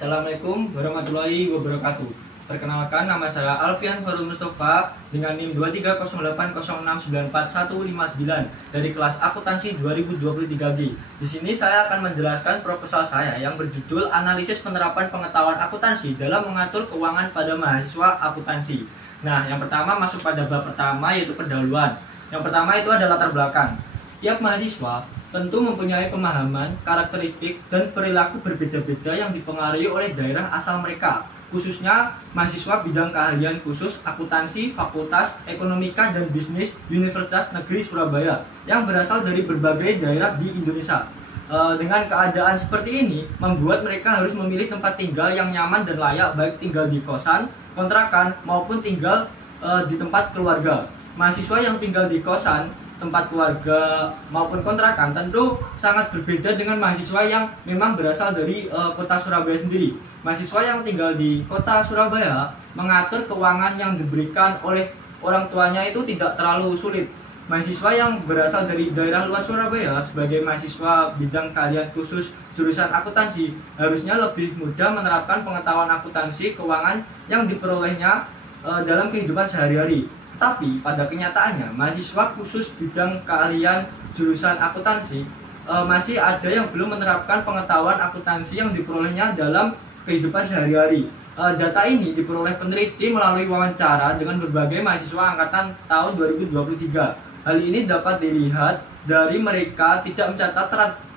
Assalamualaikum warahmatullahi wabarakatuh. Perkenalkan, nama saya Alfian Farul Mustafa dengan NIM 23080694159 dari kelas akuntansi 2023G. Di sini saya akan menjelaskan proposal saya yang berjudul Analisis Penerapan Pengetahuan Akuntansi dalam Mengatur Keuangan pada Mahasiswa Akuntansi. Nah, yang pertama masuk pada bab pertama, yaitu pendahuluan. Yang pertama itu adalah latar belakang. Setiap mahasiswa tentu mempunyai pemahaman, karakteristik, dan perilaku berbeda-beda yang dipengaruhi oleh daerah asal mereka, khususnya mahasiswa bidang keahlian khusus akuntansi Fakultas Ekonomika dan Bisnis Universitas Negeri Surabaya yang berasal dari berbagai daerah di Indonesia. Dengan keadaan seperti ini, membuat mereka harus memilih tempat tinggal yang nyaman dan layak, baik tinggal di kosan, kontrakan, maupun tinggal di tempat keluarga. Mahasiswa yang tinggal di kosan, tempat keluarga maupun kontrakan tentu sangat berbeda dengan mahasiswa yang memang berasal dari kota Surabaya sendiri. Mahasiswa yang tinggal di kota Surabaya mengatur keuangan yang diberikan oleh orang tuanya itu tidak terlalu sulit. Mahasiswa yang berasal dari daerah luar Surabaya sebagai mahasiswa bidang keahlian khusus jurusan akuntansi harusnya lebih mudah menerapkan pengetahuan akuntansi keuangan yang diperolehnya dalam kehidupan sehari-hari. Tapi pada kenyataannya, mahasiswa khusus bidang keahlian jurusan akuntansi masih ada yang belum menerapkan pengetahuan akuntansi yang diperolehnya dalam kehidupan sehari-hari. Data ini diperoleh peneliti melalui wawancara dengan berbagai mahasiswa angkatan tahun 2023. Hal ini dapat dilihat dari mereka tidak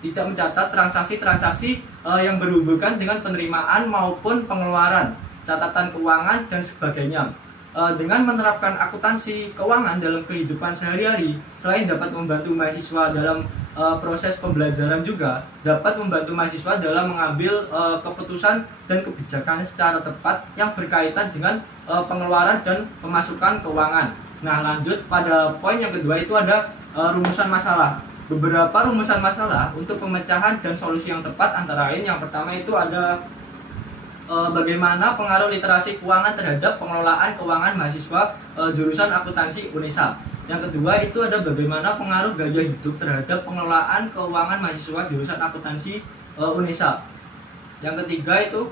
mencatat transaksi-transaksi yang berhubungan dengan penerimaan maupun pengeluaran, catatan keuangan, dan sebagainya. Dengan menerapkan akuntansi keuangan dalam kehidupan sehari-hari, selain dapat membantu mahasiswa dalam proses pembelajaran, juga dapat membantu mahasiswa dalam mengambil keputusan dan kebijakan secara tepat yang berkaitan dengan pengeluaran dan pemasukan keuangan. Nah, lanjut pada poin yang kedua, itu ada rumusan masalah. Beberapa rumusan masalah untuk pemecahan dan solusi yang tepat antara lain, yang pertama itu ada bagaimana pengaruh literasi keuangan terhadap pengelolaan keuangan mahasiswa jurusan akuntansi UNESA. Yang kedua itu ada bagaimana pengaruh gaya hidup terhadap pengelolaan keuangan mahasiswa jurusan akuntansi UNESA. Yang ketiga itu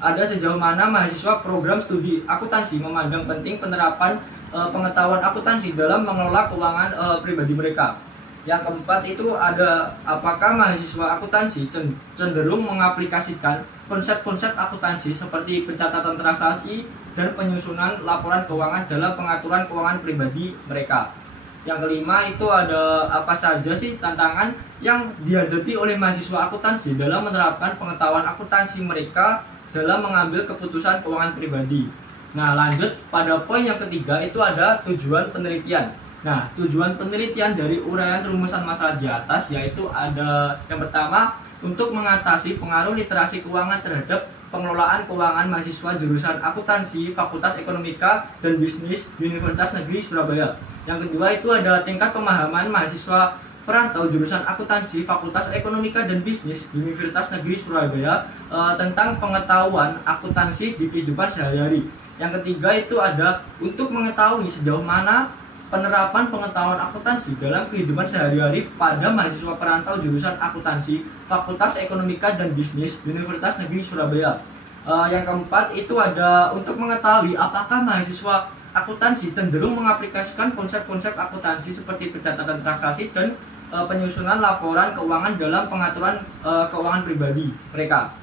ada sejauh mana mahasiswa program studi akuntansi memandang penting penerapan pengetahuan akuntansi dalam mengelola keuangan pribadi mereka. Yang keempat itu ada apakah mahasiswa akuntansi cenderung mengaplikasikan konsep-konsep akuntansi seperti pencatatan transaksi dan penyusunan laporan keuangan dalam pengaturan keuangan pribadi mereka. Yang kelima itu ada apa saja sih tantangan yang dihadapi oleh mahasiswa akuntansi dalam menerapkan pengetahuan akuntansi mereka dalam mengambil keputusan keuangan pribadi. Nah, lanjut pada poin yang ketiga itu ada tujuan penelitian. Nah, tujuan penelitian dari uraian rumusan masalah di atas yaitu ada yang pertama, untuk mengatasi pengaruh literasi keuangan terhadap pengelolaan keuangan mahasiswa jurusan akuntansi Fakultas Ekonomika dan Bisnis Universitas Negeri Surabaya. Yang kedua itu ada tingkat pemahaman mahasiswa perantau jurusan akuntansi Fakultas Ekonomika dan Bisnis Universitas Negeri Surabaya tentang pengetahuan akuntansi di kehidupan sehari-hari. Yang ketiga itu ada untuk mengetahui sejauh mana penerapan pengetahuan akuntansi dalam kehidupan sehari-hari pada mahasiswa perantau jurusan akuntansi Fakultas Ekonomika dan Bisnis Universitas Negeri Surabaya. Yang keempat itu ada untuk mengetahui apakah mahasiswa akuntansi cenderung mengaplikasikan konsep-konsep akuntansi seperti pencatatan transaksi dan penyusunan laporan keuangan dalam pengaturan keuangan pribadi mereka.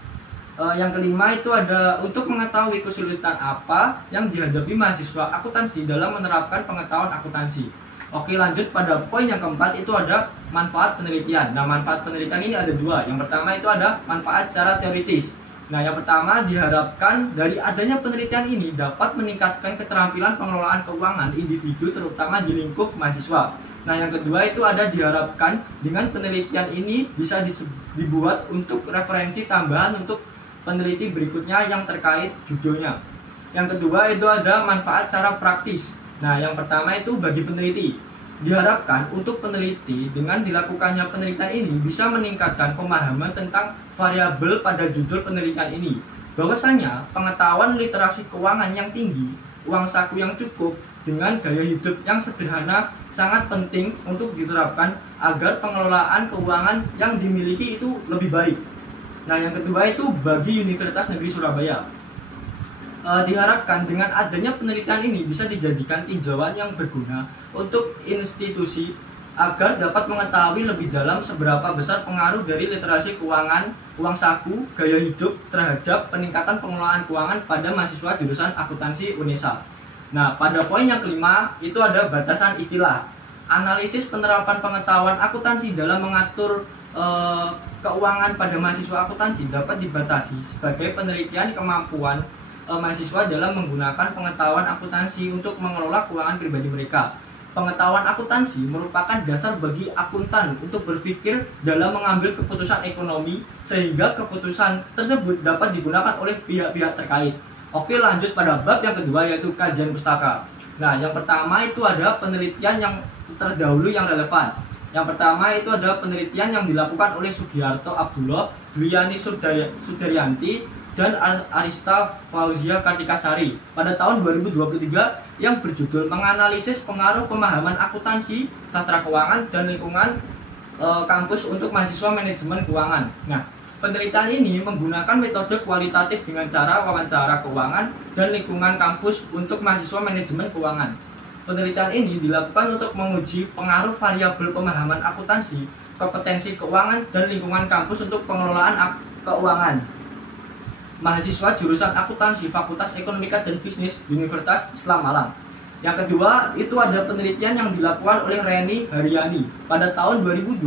Yang kelima itu ada untuk mengetahui kesulitan apa yang dihadapi mahasiswa akuntansi dalam menerapkan pengetahuan akuntansi. Oke, lanjut pada poin yang keempat itu ada manfaat penelitian. Nah, manfaat penelitian ini ada dua. Yang pertama itu ada manfaat secara teoritis. Nah, yang pertama diharapkan dari adanya penelitian ini dapat meningkatkan keterampilan pengelolaan keuangan individu terutama di lingkup mahasiswa. Nah, yang kedua itu ada diharapkan dengan penelitian ini bisa dibuat untuk referensi tambahan untuk peneliti berikutnya yang terkait judulnya. Yang kedua itu ada manfaat secara praktis. Nah, yang pertama itu bagi peneliti. Diharapkan untuk peneliti dengan dilakukannya penelitian ini bisa meningkatkan pemahaman tentang variabel pada judul penelitian ini. Bahwasanya pengetahuan literasi keuangan yang tinggi, uang saku yang cukup, dengan gaya hidup yang sederhana sangat penting untuk diterapkan agar pengelolaan keuangan yang dimiliki itu lebih baik. Nah, yang kedua itu bagi Universitas Negeri Surabaya. Diharapkan dengan adanya penelitian ini bisa dijadikan tinjauan yang berguna untuk institusi agar dapat mengetahui lebih dalam seberapa besar pengaruh dari literasi keuangan, uang saku, gaya hidup terhadap peningkatan pengelolaan keuangan pada mahasiswa jurusan akuntansi UNESA. Nah, pada poin yang kelima itu ada batasan istilah. Analisis penerapan pengetahuan akuntansi dalam mengatur keuangan pada mahasiswa akuntansi dapat dibatasi sebagai penelitian kemampuan mahasiswa dalam menggunakan pengetahuan akuntansi untuk mengelola keuangan pribadi mereka. Pengetahuan akuntansi merupakan dasar bagi akuntan untuk berpikir dalam mengambil keputusan ekonomi sehingga keputusan tersebut dapat digunakan oleh pihak-pihak terkait. Oke, lanjut pada bab yang kedua yaitu kajian pustaka. Nah, yang pertama itu ada penelitian yang terdahulu yang relevan. Yang pertama itu ada penelitian yang dilakukan oleh Sugiarto Abdullah, Duyani Sudaryanti, dan Arista Fauzia Kartikasari pada tahun 2023 yang berjudul menganalisis pengaruh pemahaman akuntansi, sastra keuangan, dan lingkungan kampus untuk mahasiswa manajemen keuangan. Nah, penelitian ini menggunakan metode kualitatif dengan cara wawancara keuangan dan lingkungan kampus untuk mahasiswa manajemen keuangan. Penelitian ini dilakukan untuk menguji pengaruh variabel pemahaman akuntansi, kompetensi keuangan, dan lingkungan kampus untuk pengelolaan keuangan mahasiswa jurusan akuntansi Fakultas Ekonomika dan Bisnis Universitas Islam Malang. Yang kedua, itu ada penelitian yang dilakukan oleh Reni Haryani pada tahun 2022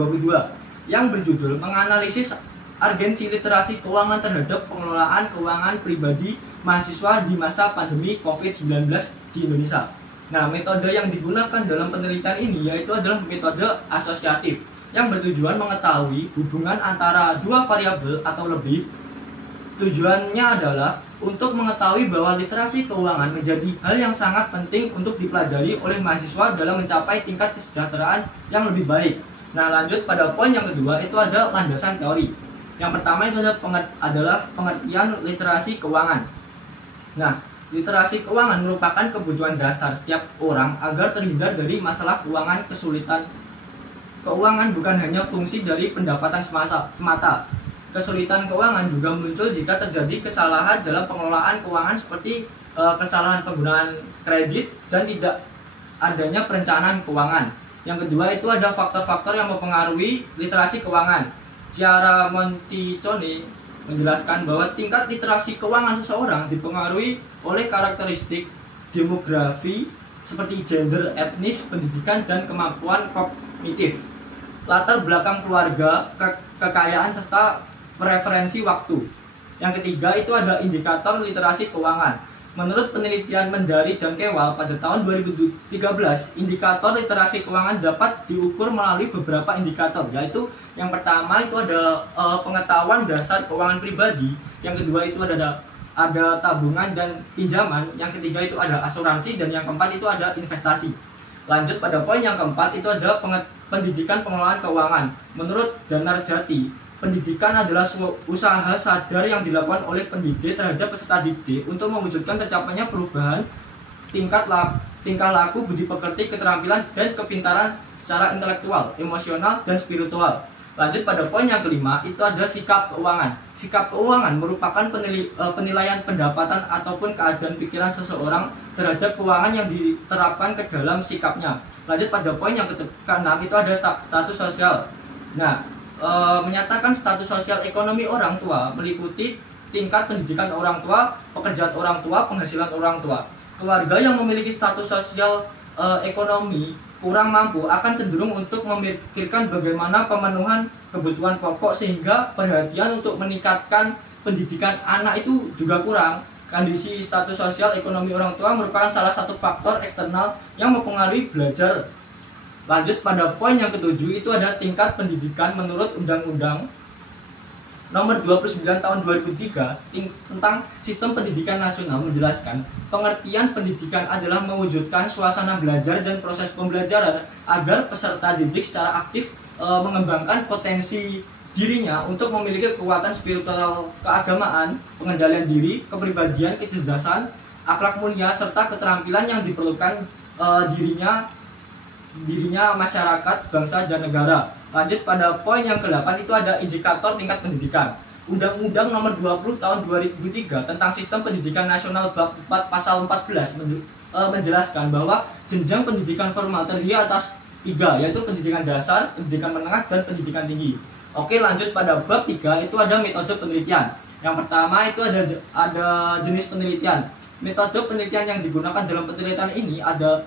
yang berjudul menganalisis urgensi literasi keuangan terhadap pengelolaan keuangan pribadi mahasiswa di masa pandemi COVID-19 di Indonesia. Nah, metode yang digunakan dalam penelitian ini yaitu adalah metode asosiatif yang bertujuan mengetahui hubungan antara dua variabel atau lebih. Tujuannya adalah untuk mengetahui bahwa literasi keuangan menjadi hal yang sangat penting untuk dipelajari oleh mahasiswa dalam mencapai tingkat kesejahteraan yang lebih baik. Nah, lanjut pada poin yang kedua itu ada landasan teori. Yang pertama itu adalah pengertian literasi keuangan. Nah, literasi keuangan merupakan kebutuhan dasar setiap orang agar terhindar dari masalah keuangan. Kesulitan keuangan bukan hanya fungsi dari pendapatan semata. Kesulitan keuangan juga muncul jika terjadi kesalahan dalam pengelolaan keuangan seperti kesalahan penggunaan kredit dan tidak adanya perencanaan keuangan. Yang kedua itu ada faktor-faktor yang mempengaruhi literasi keuangan. Ciara Monticone menjelaskan bahwa tingkat literasi keuangan seseorang dipengaruhi oleh karakteristik demografi seperti gender, etnis, pendidikan, dan kemampuan kognitif, latar belakang keluarga, kekayaan, serta preferensi waktu. Yang ketiga itu ada indikator literasi keuangan. Menurut penelitian Mendari dan Kewal pada tahun 2013, indikator literasi keuangan dapat diukur melalui beberapa indikator, yaitu yang pertama itu ada pengetahuan dasar keuangan pribadi, yang kedua itu ada tabungan dan pinjaman, yang ketiga itu ada asuransi, dan yang keempat itu ada investasi. Lanjut pada poin yang keempat itu ada pendidikan pengelolaan keuangan. Menurut Danarjati, pendidikan adalah usaha sadar yang dilakukan oleh pendidik terhadap peserta didik untuk mewujudkan tercapainya perubahan tingkah laku, budi pekerti, keterampilan, dan kepintaran secara intelektual, emosional, dan spiritual. Lanjut pada poin yang kelima, itu ada sikap keuangan. Sikap keuangan merupakan penilaian pendapatan ataupun keadaan pikiran seseorang terhadap keuangan yang diterapkan ke dalam sikapnya. Lanjut pada poin yang keenam, itu ada status sosial. Nah, menyatakan status sosial ekonomi orang tua meliputi tingkat pendidikan orang tua, pekerjaan orang tua, penghasilan orang tua. Keluarga yang memiliki status sosial ekonomi kurang mampu akan cenderung untuk memikirkan bagaimana pemenuhan kebutuhan pokok, sehingga perhatian untuk meningkatkan pendidikan anak itu juga kurang. Kondisi status sosial ekonomi orang tua merupakan salah satu faktor eksternal yang mempengaruhi belajar. Lanjut pada poin yang ketujuh, itu ada tingkat pendidikan menurut Undang-Undang Nomor 29 Tahun 2003 tentang Sistem Pendidikan Nasional menjelaskan pengertian pendidikan adalah mewujudkan suasana belajar dan proses pembelajaran agar peserta didik secara aktif mengembangkan potensi dirinya untuk memiliki kekuatan spiritual, keagamaan, pengendalian diri, kepribadian, kecerdasan, akhlak mulia, serta keterampilan yang diperlukan dirinya masyarakat, bangsa, dan negara. Lanjut pada poin yang ke-8 itu ada indikator tingkat pendidikan. Undang-Undang Nomor 20 Tahun 2003 tentang Sistem Pendidikan Nasional bab 4 pasal 14 menjelaskan bahwa jenjang pendidikan formal terdiri atas 3, yaitu pendidikan dasar, pendidikan menengah, dan pendidikan tinggi. Oke, lanjut pada bab 3 itu ada metode penelitian. Yang pertama itu ada jenis penelitian. Metode penelitian yang digunakan dalam penelitian ini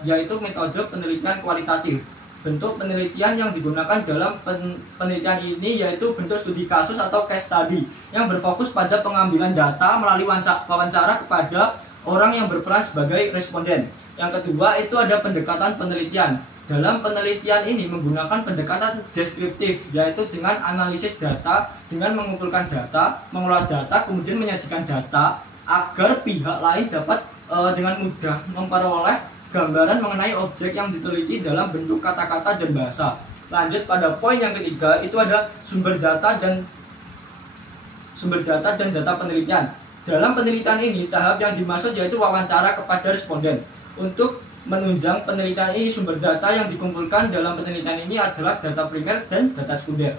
yaitu metode penelitian kualitatif. Bentuk penelitian yang digunakan dalam penelitian ini yaitu bentuk studi kasus atau case study yang berfokus pada pengambilan data melalui wawancara kepada orang yang berperan sebagai responden. Yang kedua itu ada pendekatan penelitian. Dalam penelitian ini menggunakan pendekatan deskriptif, yaitu dengan analisis data, dengan mengumpulkan data, mengolah data, kemudian menyajikan data agar pihak lain dapat dengan mudah memperoleh gambaran mengenai objek yang diteliti dalam bentuk kata-kata dan bahasa. Lanjut pada poin yang ketiga, itu ada sumber data dan data penelitian. Dalam penelitian ini, tahap yang dimaksud yaitu wawancara kepada responden. Untuk menunjang penelitian ini, sumber data yang dikumpulkan dalam penelitian ini adalah data primer dan data sekunder.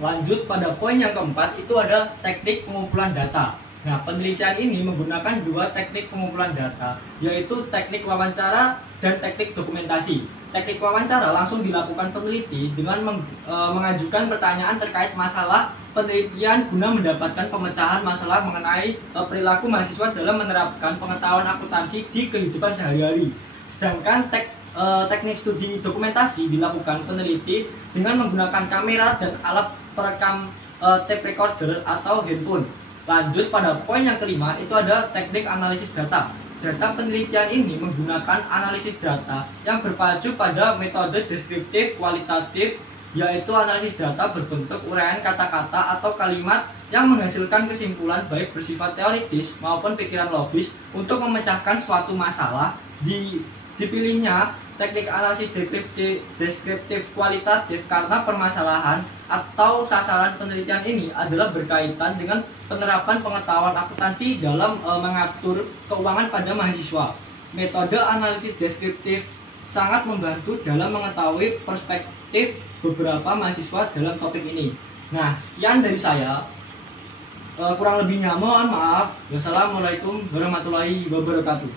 Lanjut pada poin yang keempat, itu ada teknik pengumpulan data. Nah, penelitian ini menggunakan 2 teknik pengumpulan data, yaitu teknik wawancara dan teknik dokumentasi. Teknik wawancara langsung dilakukan peneliti dengan mengajukan pertanyaan terkait masalah penelitian guna mendapatkan pemecahan masalah mengenai perilaku mahasiswa dalam menerapkan pengetahuan akuntansi di kehidupan sehari-hari. Sedangkan teknik studi dokumentasi dilakukan peneliti dengan menggunakan kamera dan alat perekam tape recorder atau handphone. Lanjut pada poin yang kelima, itu ada teknik analisis data. Data penelitian ini menggunakan analisis data yang berpacu pada metode deskriptif kualitatif, yaitu analisis data berbentuk uraian kata-kata atau kalimat yang menghasilkan kesimpulan baik bersifat teoritis maupun pikiran logis untuk memecahkan suatu masalah. Dipilihnya teknik analisis deskriptif kualitatif karena permasalahan atau sasaran penelitian ini adalah berkaitan dengan penerapan pengetahuan akuntansi dalam mengatur keuangan pada mahasiswa. Metode analisis deskriptif sangat membantu dalam mengetahui perspektif beberapa mahasiswa dalam topik ini. Nah, sekian dari saya. Kurang lebihnya mohon maaf. Wassalamualaikum warahmatullahi wabarakatuh.